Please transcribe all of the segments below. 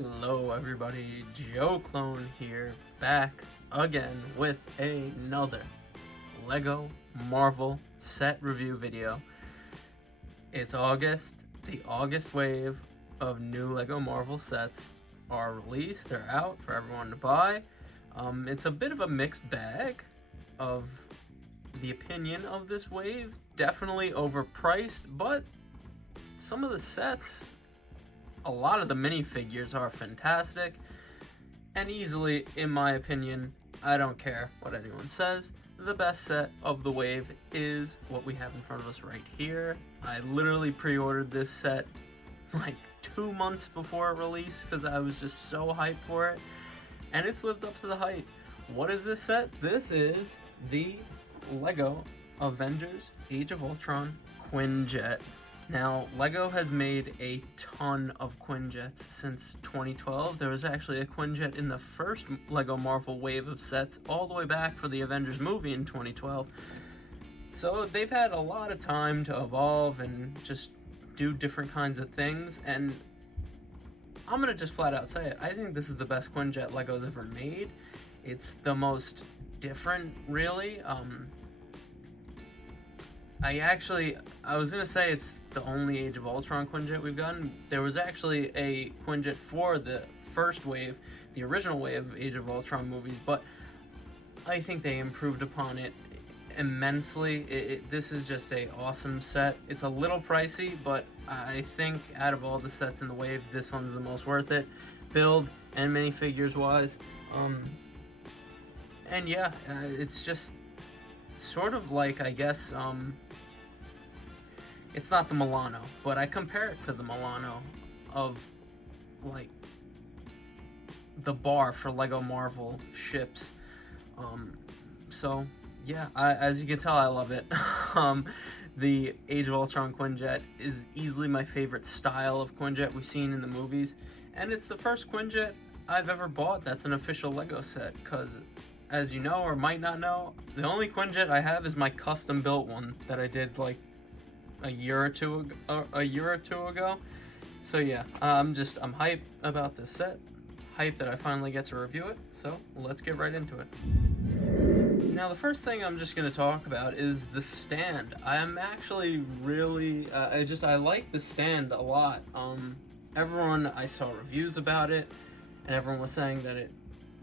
Hello everybody, Joe Clone here, back again with another LEGO Marvel set review video. It's August, the August wave of new LEGO Marvel sets are released, they're out for everyone to buy. It's a bit of a mixed bag of the opinion of this wave, definitely overpriced, but some of the sets, a lot of the minifigures are fantastic, and easily, in my opinion, I don't care what anyone says, the best set of the wave is what we have in front of us right here. I literally pre-ordered this set like 2 months before it released because I was just so hyped for it, and it's lived up to the hype. What is this set? This is the LEGO Avengers Age of Ultron Quinjet. Now, LEGO has made a ton of Quinjets since 2012. There was actually a Quinjet in the first LEGO Marvel wave of sets all the way back for the Avengers movie in 2012. So they've had a lot of time to evolve and just do different kinds of things, and I'm gonna just flat out say it. I think this is the best Quinjet LEGO's ever made. It's the most different, really. I was gonna say it's the only Age of Ultron Quinjet we've gotten. There was actually a Quinjet for the first wave, the original wave of Age of Ultron movies, but I think they improved upon it immensely. This is just a awesome set. It's a little pricey, but I think out of all the sets in the wave, this one's the most worth it, build and minifigures wise. And yeah, it's just sort of like, I guess, it's not the Milano, but I compare it to the Milano of, like, the bar for LEGO Marvel ships. So, yeah, as you can tell, I love it. The Age of Ultron Quinjet is easily my favorite style of Quinjet we've seen in the movies, and it's the first Quinjet I've ever bought that's an official LEGO set, because as you know or might not know, the only Quinjet I have is my custom built one that I did like a year or two ago. So yeah, I'm hyped about this set, hyped that I finally get to review it, so let's get right into it. Now the first thing I'm just going to talk about is the stand. I'm actually really, I like the stand a lot. I saw reviews about it, and everyone was saying that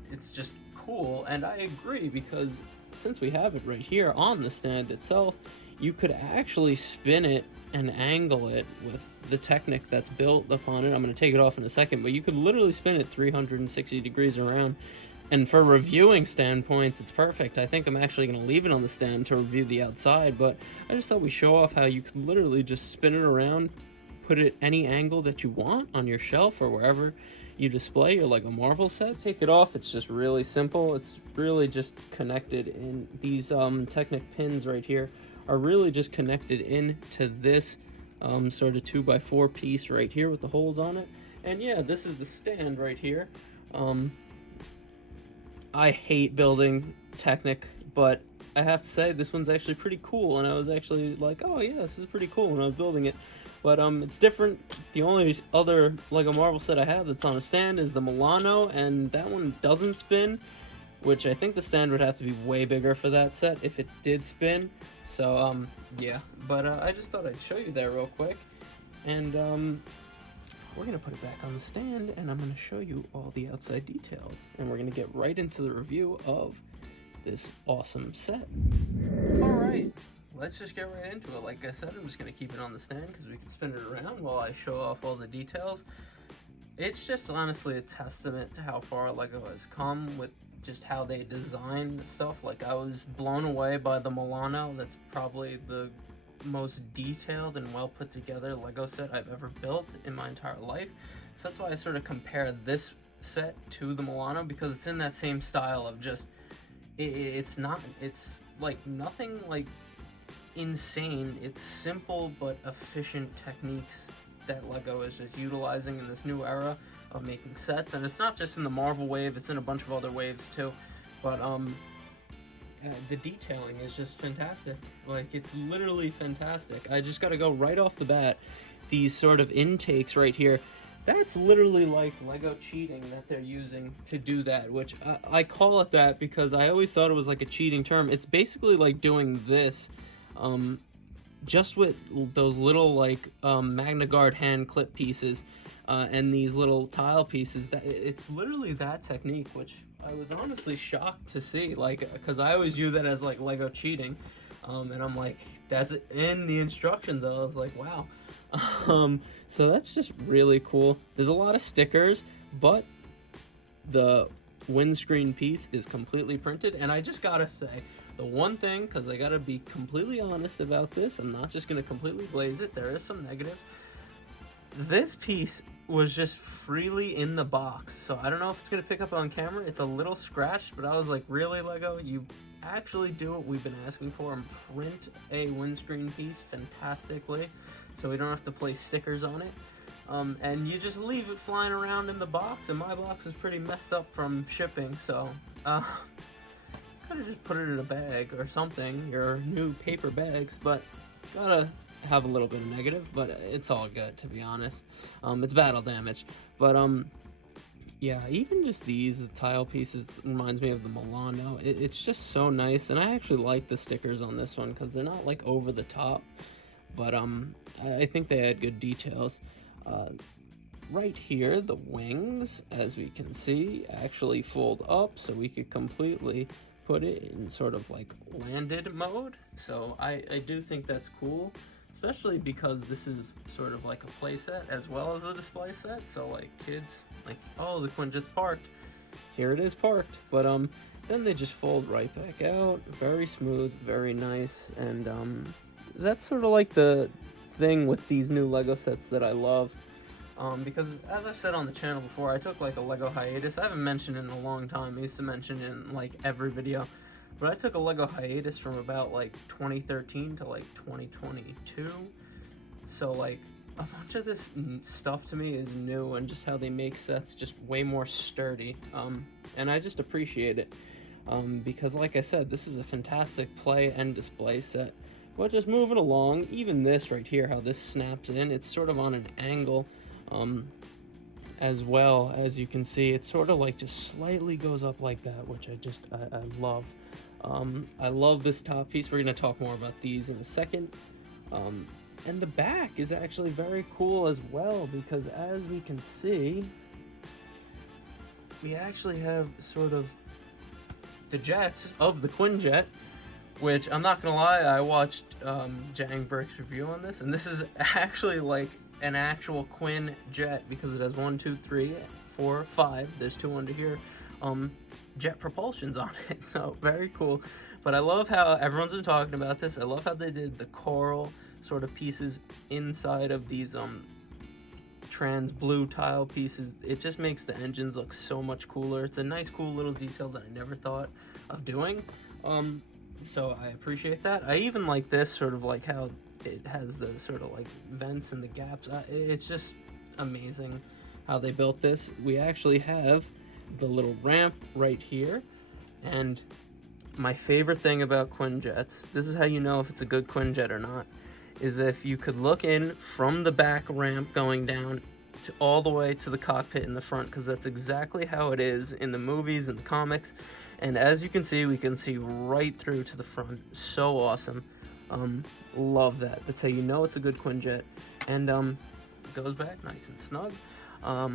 it's just cool, and I agree, because since we have it right here on the stand itself, you could actually spin it and angle it with the Technic that's built upon it. I'm going to take it off in a second, but you could literally spin it 360 degrees around, and for reviewing standpoints, it's perfect. I think I'm actually going to leave it on the stand to review the outside, but I just thought we'd show off how you could literally just spin it around, put it any angle that you want on your shelf or wherever you display your LEGO Marvel set. Take it off, it's just really simple. It's really just connected in these Technic pins right here are really just connected into this sort of 2x4 piece right here with the holes on it. And yeah, this is the stand right here. I hate building Technic, but I have to say this one's actually pretty cool, and I was actually like, oh yeah, this is pretty cool when I was building it. But it's different. The only other LEGO Marvel set I have that's on a stand is the Milano, and that one doesn't spin, which I think the stand would have to be way bigger for that set if it did spin. So, yeah. But I just thought I'd show you that real quick. And we're going to put it back on the stand, and I'm going to show you all the outside details. And we're going to get right into the review of this awesome set. Alright. Let's just get right into it. Like I said, I'm just going to keep it on the stand because we can spin it around while I show off all the details. It's just honestly a testament to how far LEGO has come with just how they design stuff. Like, I was blown away by the Milano. That's probably the most detailed and well put together LEGO set I've ever built in my entire life. So that's why I sort of compare this set to the Milano, because it's in that same style of just, it's like nothing like insane. It's simple but efficient techniques that LEGO is just utilizing in this new era of making sets, and it's not just in the Marvel wave, it's in a bunch of other waves too, but the detailing is just fantastic. Like, it's literally fantastic. I just gotta go right off the bat, these sort of intakes right here, That's literally like Lego cheating that they're using to do that, which I call it that because I always thought it was like a cheating term. It's basically like doing this, um, just with those little like Magna Guard hand clip pieces and these little tile pieces. That it's literally that technique, which I was honestly shocked to see, like, because I always view that as like Lego cheating, and I'm like, that's in the instructions. I was like, wow. So that's just really cool. There's a lot of stickers, but the windscreen piece is completely printed. And I just gotta say, the one thing, because I gotta be completely honest about this, I'm not just gonna completely blaze it, there is some negatives. This piece was just freely in the box, so I don't know if it's gonna pick up on camera. It's a little scratched, but I was like, really, Lego? You actually do what we've been asking for and print a windscreen piece fantastically, so we don't have to place stickers on it. And you just leave it flying around in the box, and my box is pretty messed up from shipping, so could have just put it in a bag or something, your new paper bags, but gotta have a little bit of negative, but it's all good, to be honest. It's battle damage, but yeah, even just these, the tile pieces, reminds me of the Milano. It's just so nice, and I actually like the stickers on this one because they're not like over the top, but I think they had good details. Right here, the wings, as we can see, actually fold up, so we could completely put it in sort of like landed mode. So I do think that's cool, especially because this is sort of like a play set as well as a display set. So like kids, like, oh, the Quinjet's parked, here it is parked. But then they just fold right back out, very smooth, very nice. And that's sort of like the thing with these new Lego sets that I love. Because as I've said on the channel before, I took like a Lego hiatus. I haven't mentioned it in a long time. I used to mention it in like every video. But I took a Lego hiatus from about like 2013 to like 2022. So like a bunch of this stuff to me is new, and just how they make sets just way more sturdy. And I just appreciate it. Because like I said, this is a fantastic play and display set. But just moving along, even this right here, how this snaps in, it's sort of on an angle. As well, as you can see, it sort of like just slightly goes up like that, which I love. I love this top piece. We're going to talk more about these in a second. And the back is actually very cool as well, because as we can see, we actually have sort of the jets of the Quinjet, which I'm not gonna lie, I watched Jang Burke's review on this, and this is actually like an actual Quinjet, because it has 1, 2, 3, 4, 5. There's 2 under here. Jet propulsions on it, so very cool. But I love how everyone's been talking about this. I love how they did the coral sort of pieces inside of these trans blue tile pieces. It just makes the engines look so much cooler. It's a nice, cool little detail that I never thought of doing. So I appreciate that. I even like this, sort of like how it has the sort of like vents and the gaps. It's just amazing how they built this. We actually have the little ramp right here, and my favorite thing about Quinjets, this is how you know if it's a good Quinjet or not, is if you could look in from the back ramp going down to all the way to the cockpit in the front, because that's exactly how it is in the movies and the comics. And as you can see, we can see right through to the front. So awesome. Love that. That's how you know it's a good Quinjet. And it goes back nice and snug. I'll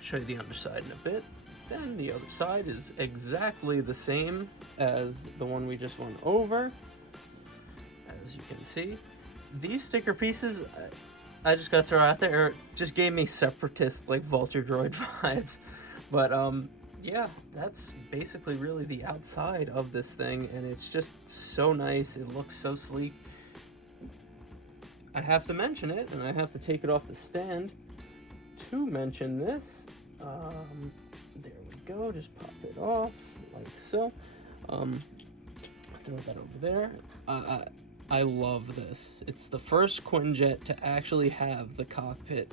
show you the underside in a bit. Then the other side is exactly the same as the one we just went over. As you can see, these sticker pieces, I just gotta throw out there, just gave me Separatist, like Vulture Droid vibes. But yeah, that's basically really the outside of this thing, and it's just so nice. It looks so sleek. I have to mention it, and I have to take it off the stand to mention this. There we go, just pop it off like so. Throw that over there. I love this. It's the first Quinjet to actually have the cockpit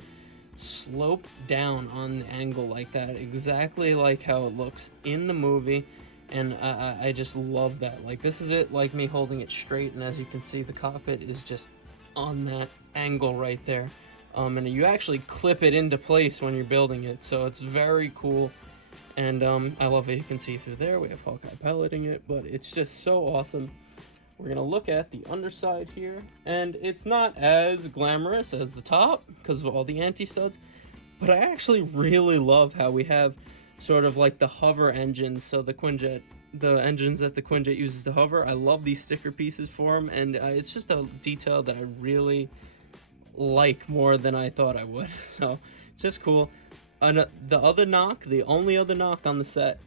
slope down on the angle like that, exactly like how it looks in the movie. And I just love that. Like, this is it, like me holding it straight, and as you can see, the cockpit is just on that angle right there. and you actually clip it into place when you're building it, so it's very cool. And I love it. You can see through there. We have Hawkeye piloting it, but it's just so awesome. We're gonna look at the underside here, and it's not as glamorous as the top because of all the anti-studs, but I actually really love how we have sort of like the hover engines. So the Quinjet, the engines that the Quinjet uses to hover, I love these sticker pieces for them, and it's just a detail that I really like more than I thought I would. So just cool. The other knock, the only other knock on the set,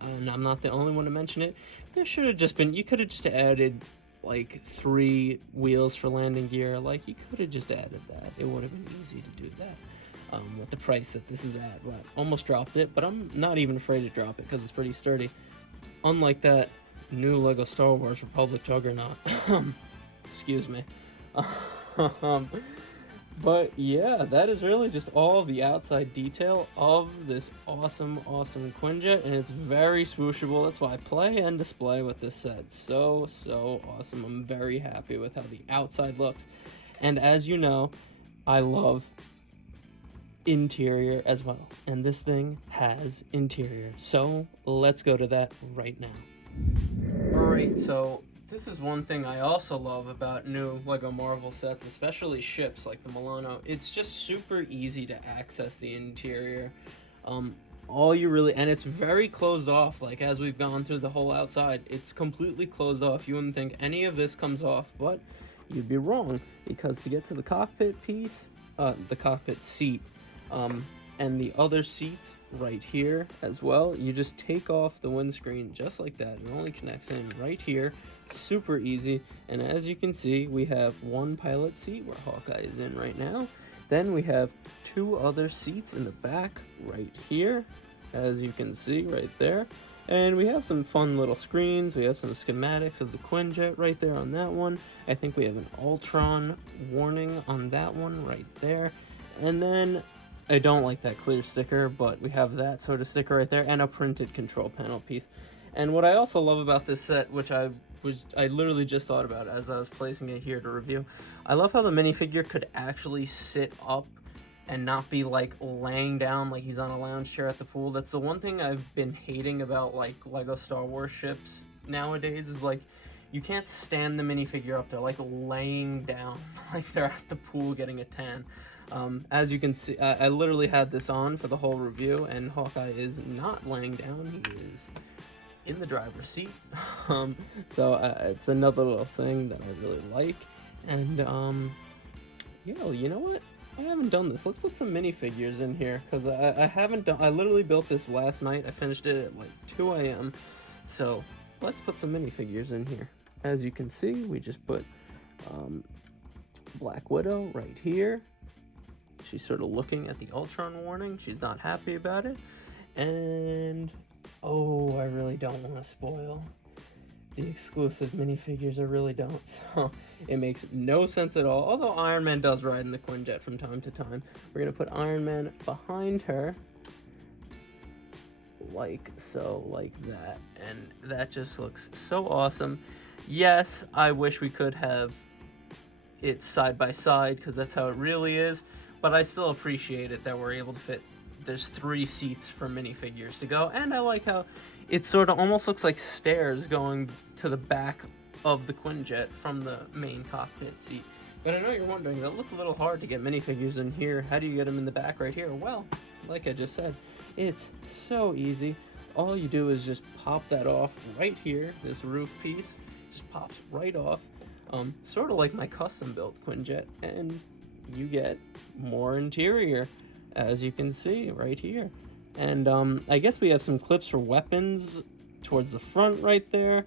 and I'm not the only one to mention it, there should have just been, you could have just added like 3 wheels for landing gear. Like, you could have just added that. It would have been easy to do that. With the price that this is at. Well, almost dropped it, but I'm not even afraid to drop it because it's pretty sturdy. Unlike that new Lego Star Wars Republic Juggernaut. Excuse me. But yeah, that is really just all the outside detail of this awesome Quinjet, and it's very swooshable. That's why I play and display with this set. So awesome. I'm very happy with how the outside looks. And as you know, I love interior as well, and this thing has interior, so let's go to that right now. Alright, so this is one thing I also love about new Lego Marvel sets, especially ships like the Milano. It's just super easy to access the interior. All you really, and it's very closed off. Like, as we've gone through the whole outside, it's completely closed off. You wouldn't think any of this comes off, but you'd be wrong, because to get to the cockpit piece, the cockpit seat, and the other seats right here as well, you just take off the windscreen just like that. It only connects in right here, super easy. And as you can see, we have one pilot seat where Hawkeye is in right now. Then we have 2 other seats in the back right here, as you can see right there. And we have some fun little screens. We have some schematics of the Quinjet right there on that one. I think we have an Ultron warning on that one right there. And then I don't like that clear sticker, but we have that sort of sticker right there, and a printed control panel piece. And what I also love about this set, which I literally just thought about as I was placing it here to review, I love how the minifigure could actually sit up and not be like laying down like he's on a lounge chair at the pool. That's the one thing I've been hating about like Lego Star Wars ships nowadays, is like you can't stand the minifigure up. They're like laying down like they're at the pool getting a tan. As you can see, I literally had this on for the whole review, and Hawkeye is not laying down. He is in the driver's seat. So it's another little thing that I really like. And you know what? I haven't done this. Let's put some minifigures in here, because I haven't done. I literally built this last night. I finished it at like 2 a.m. So let's put some minifigures in here. As you can see, we just put Black Widow right here. She's sort of looking at the Ultron warning. She's not happy about it. And oh, I really don't want to spoil the exclusive minifigures. I really don't. So it makes no sense at all. Although Iron Man does ride in the Quinjet from time to time. We're going to put Iron Man behind her. Like so, like that. And that just looks so awesome. Yes, I wish we could have it side by side, because that's how it really is. But I still appreciate it that we're able to fit, there's 3 seats for minifigures to go. And I like how it sort of almost looks like stairs going to the back of the Quinjet from the main cockpit seat. But I know you're wondering, that looked a little hard to get minifigures in here. How do you get them in the back right here? Well, like I just said, it's so easy. All you do is just pop that off right here. This roof piece just pops right off. Sort of like my custom built Quinjet, and you get more interior, as you can see right here. And I guess we have some clips for weapons towards the front right there,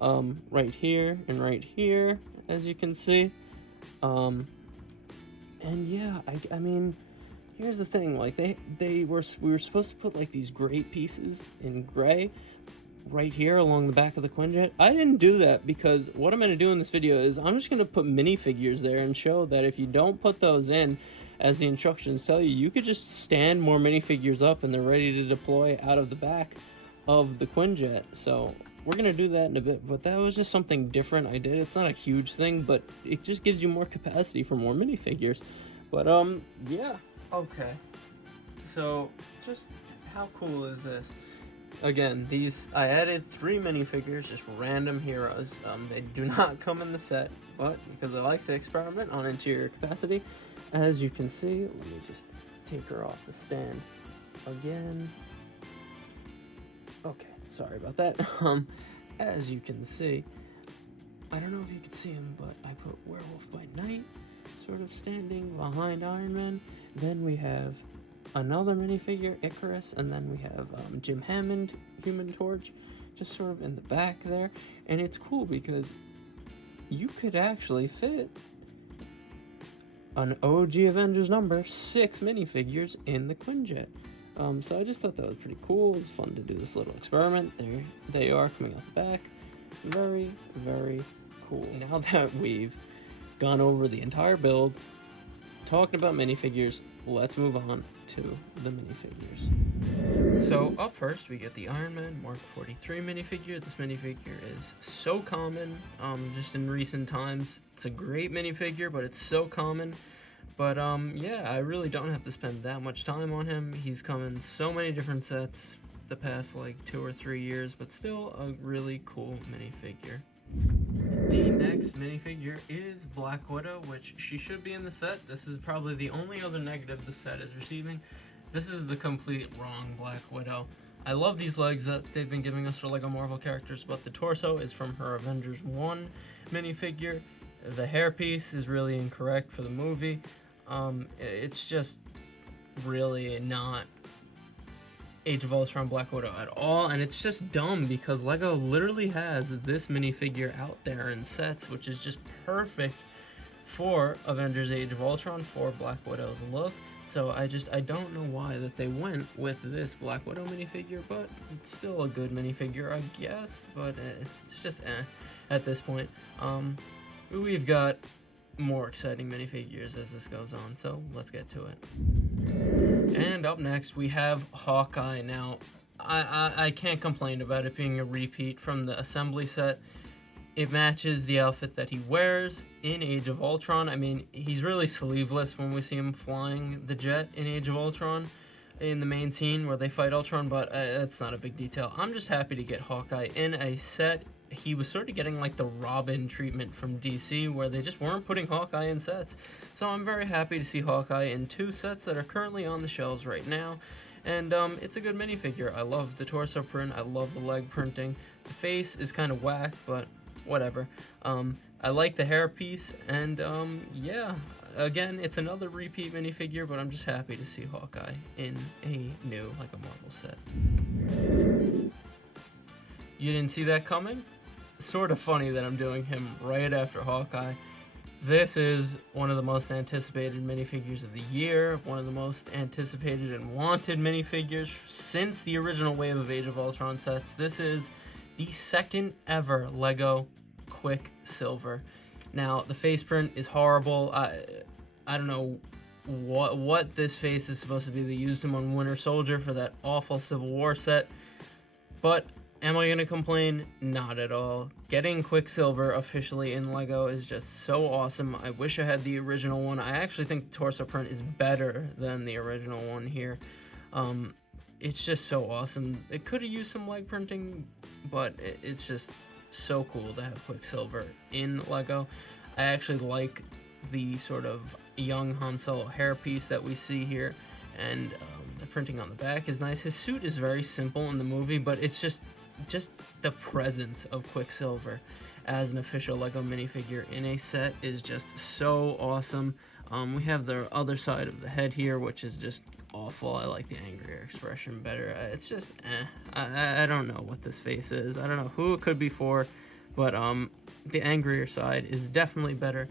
right here and right here, as you can see. And yeah, I mean, here's the thing, like we were supposed to put like these gray pieces in gray right here along the back of the Quinjet. I didn't do that, because what I'm going to do in this video is I'm just going to put minifigures there and show that if you don't put those in, as the instructions tell you, you could just stand more minifigures up and they're ready to deploy out of the back of the Quinjet. So we're going to do that in a bit, but that was just something different I did. It's not a huge thing, but it just gives you more capacity for more minifigures. But yeah. Okay. So just how cool is this? Again, these I added 3 minifigures, just random heroes. They do not come in the set, but because I like to experiment on interior capacity, as you can see, let me just take her off the stand again. Okay, sorry about that. As you can see, I don't know if you can see him, but I put Werewolf by Night sort of standing behind Iron Man. Then we have another minifigure, Icarus, and then we have Jim Hammond, Human Torch, just sort of in the back there. And it's cool because you could actually fit an OG Avengers number 6 minifigures in the Quinjet. So I just thought that was pretty cool. It was fun to do this little experiment. There they are coming out the back. Very, very cool. Now that we've gone over the entire build, talking about minifigures, let's move on to the minifigures. So up first we get the Iron Man Mark 43 minifigure. This minifigure is so common, just in recent times. It's a great minifigure, but it's so common. But yeah, I really don't have to spend that much time on him. He's come in so many different sets the past like 2 or 3 years, but still a really cool minifigure. The next minifigure is Black Widow, which she should be in the set. This is probably the only other negative the set is receiving. This is the complete wrong Black Widow. I love these legs that they've been giving us for LEGO Marvel characters, but the torso is from her Avengers 1 minifigure. The hairpiece is really incorrect for the movie. It's just really not Age of Ultron Black Widow at all, and it's just dumb because LEGO literally has this minifigure out there in sets, which is just perfect for Avengers Age of Ultron, for Black Widow's look. So I don't know why that they went with this Black Widow minifigure, but it's still a good minifigure, I guess, but it's just at this point. We've got more exciting minifigures as this goes on, so let's get to it. And up next we have Hawkeye. Now I can't complain about it being a repeat from the assembly set. It matches the outfit that he wears in Age of Ultron. I mean, he's really sleeveless when we see him flying the jet in Age of Ultron in the main scene where they fight Ultron, but that's not a big detail. I'm just happy to get Hawkeye in a set. He was sort of getting like the Robin treatment from DC, where they just weren't putting Hawkeye in sets. So I'm very happy to see Hawkeye in 2 sets that are currently on the shelves right now. And it's a good minifigure. I love the torso print. I love the leg printing. The face is kind of whack, but whatever. I like the hairpiece, and yeah. Again, it's another repeat minifigure, but I'm just happy to see Hawkeye in a new LEGO Marvel set. You didn't see that coming? Sort of funny that I'm doing him right after Hawkeye. This is one of the most anticipated minifigures of the year, one of the most anticipated and wanted minifigures since the original wave of Age of Ultron sets. This is the second ever LEGO Quicksilver. Now, the face print is horrible. I don't know what this face is supposed to be. They used him on Winter Soldier for that awful Civil War set, but am I going to complain? Not at all. Getting Quicksilver officially in LEGO is just so awesome. I wish I had the original one. I actually think the torso print is better than the original one here. It's just so awesome. It could have used some leg printing, but it's just so cool to have Quicksilver in LEGO. I actually like the sort of young Han Solo hairpiece that we see here, and the printing on the back is nice. His suit is very simple in the movie, but it's just the presence of Quicksilver as an official LEGO minifigure in a set is just so awesome. We have the other side of the head here, which is just awful. I like the angrier expression better. It's just, I don't know what this face is. I don't know who it could be for, but the angrier side is definitely better.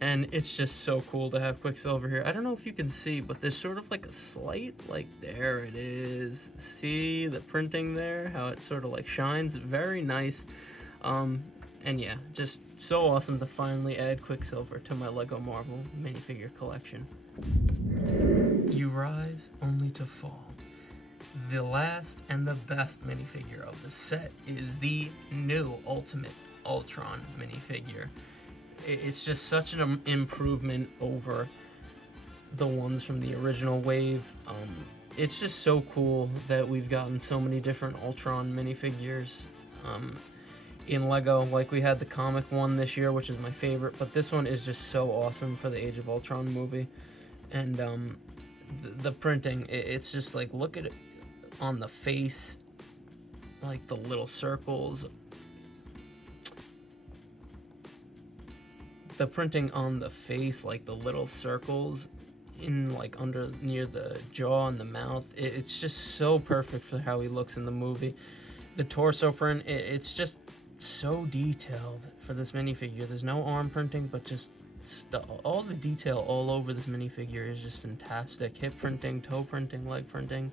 And it's just so cool to have Quicksilver here. I don't know if you can see, but there's sort of like a slight, like, there it is. See the printing there? How it sort of like shines? Very nice. And yeah, just so awesome to finally add Quicksilver to my LEGO Marvel minifigure collection. You rise only to fall. The last and the best minifigure of the set is the new Ultimate Ultron minifigure. It's just such an improvement over the ones from the original wave. It's just so cool that we've gotten so many different Ultron minifigures in Lego. Like, we had the comic one this year, which is my favorite, but this one is just so awesome for the Age of Ultron movie. And the printing, it's just like, look at it on the face, like the little circles. The printing on the face, like the little circles in, like, under near the jaw and the mouth, it's just so perfect for how he looks in the movie. The torso print, it's just so detailed for this minifigure. There's no arm printing, but just all the detail all over this minifigure is just fantastic. Hip printing, toe printing, leg printing,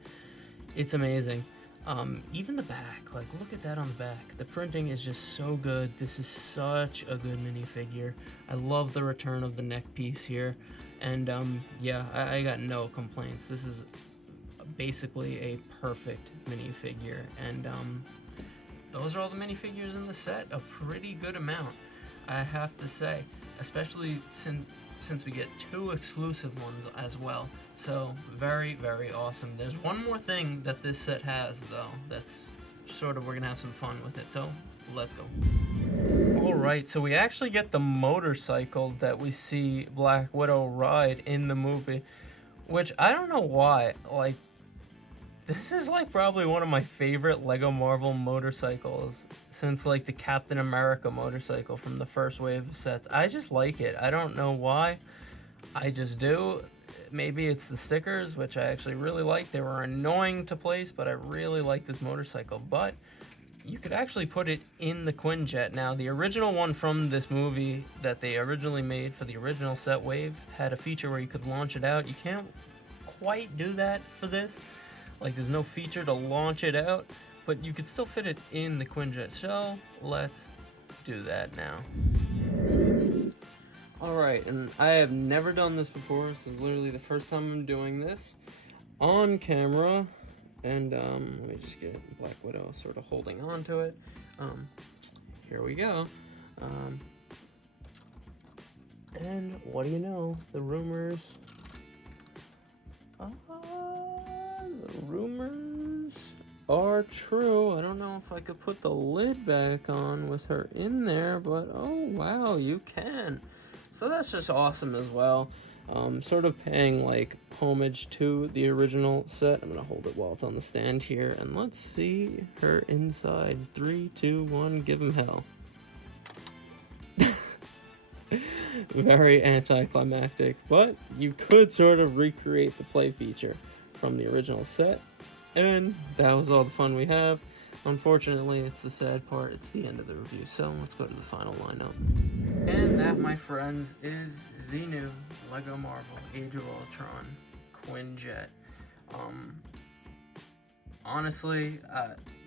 it's amazing. Even the back, like, look at that on the back. The printing is just so good. This is such a good minifigure. I love the return of the neck piece here. And yeah, I got no complaints. This is basically a perfect minifigure. And those are all the minifigures in the set. A pretty good amount, I have to say. Especially since we get 2 exclusive ones as well. So very, very awesome. There's one more thing that this set has, though, that's sort of, we're gonna have some fun with it. So let's go. Alright, so we actually get the motorcycle that we see Black Widow ride in the movie, which I don't know why. Like, this is like probably one of my favorite Lego Marvel motorcycles since, like, the Captain America motorcycle from the first wave of sets. I just like it. I don't know why. I just do. Maybe it's the stickers, which I actually really like. They were annoying to place, but I really like this motorcycle. But you could actually put it in the Quinjet. Now, the original one from this movie that they originally made for the original set wave had a feature where you could launch it out. You can't quite do that for this. Like, there's no feature to launch it out, but you could still fit it in the Quinjet. So let's do that now. Alright, and I have never done this before. This is literally the first time I'm doing this on camera. And let me just get Black Widow sort of holding on to it. Here we go. And what do you know? The rumors are true. I don't know if I could put the lid back on with her in there, but oh wow, you can. So that's just awesome as well. Sort of paying like homage to the original set. I'm gonna hold it while it's on the stand here, and let's see her inside. 3, 2, 1, give him hell. Very anticlimactic, but you could sort of recreate the play feature from the original set, and that was all the fun we have. Unfortunately, it's the sad part. It's the end of the review, so let's go to the final lineup. And that, my friends, is the new Lego Marvel Age of Ultron Quinjet. Honestly,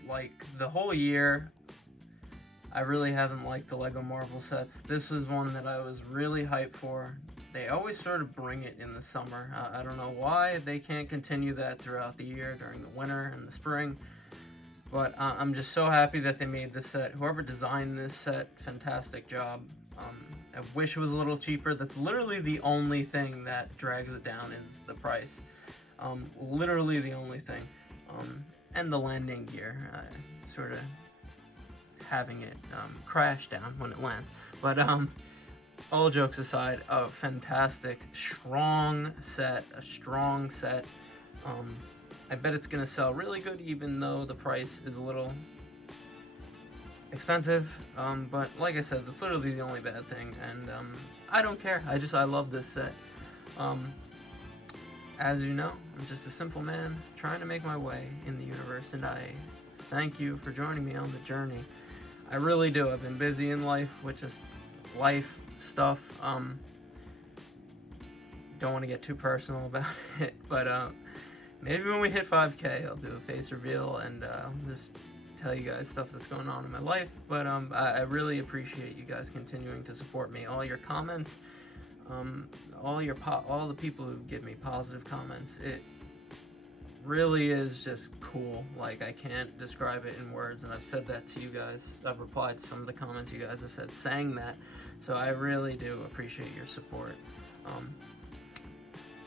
like, the whole year, I really haven't liked the Lego Marvel sets. This was one that I was really hyped for. They always sort of bring it in the summer. I don't know why they can't continue that throughout the year during the winter and the spring. But I'm just so happy that they made this set. Whoever designed this set, fantastic job. I wish it was a little cheaper. That's literally the only thing that drags it down is the price. Literally the only thing. And the landing gear. Sort of having it crash down when it lands. But all jokes aside, a fantastic, strong set. A strong set. I bet it's gonna sell really good, even though the price is a little expensive. But like I said, that's literally the only bad thing, and I don't care. I love this set. As you know, I'm just a simple man trying to make my way in the universe, and I thank you for joining me on the journey. I really do. I've been busy in life with just life stuff. Don't want to get too personal about it, but maybe when we hit 5K, I'll do a face reveal and just tell you guys stuff that's going on in my life. But I really appreciate you guys continuing to support me. All your comments, all the people who give me positive comments. It really is just cool. Like, I can't describe it in words, and I've said that to you guys. I've replied to some of the comments you guys have said saying that. So I really do appreciate your support.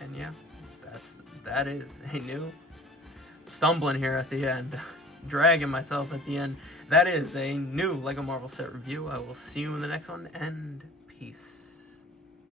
And yeah, that is a new stumbling here at the end, dragging myself at the end. That is a new Lego Marvel set review. I will see you in the next one, and peace.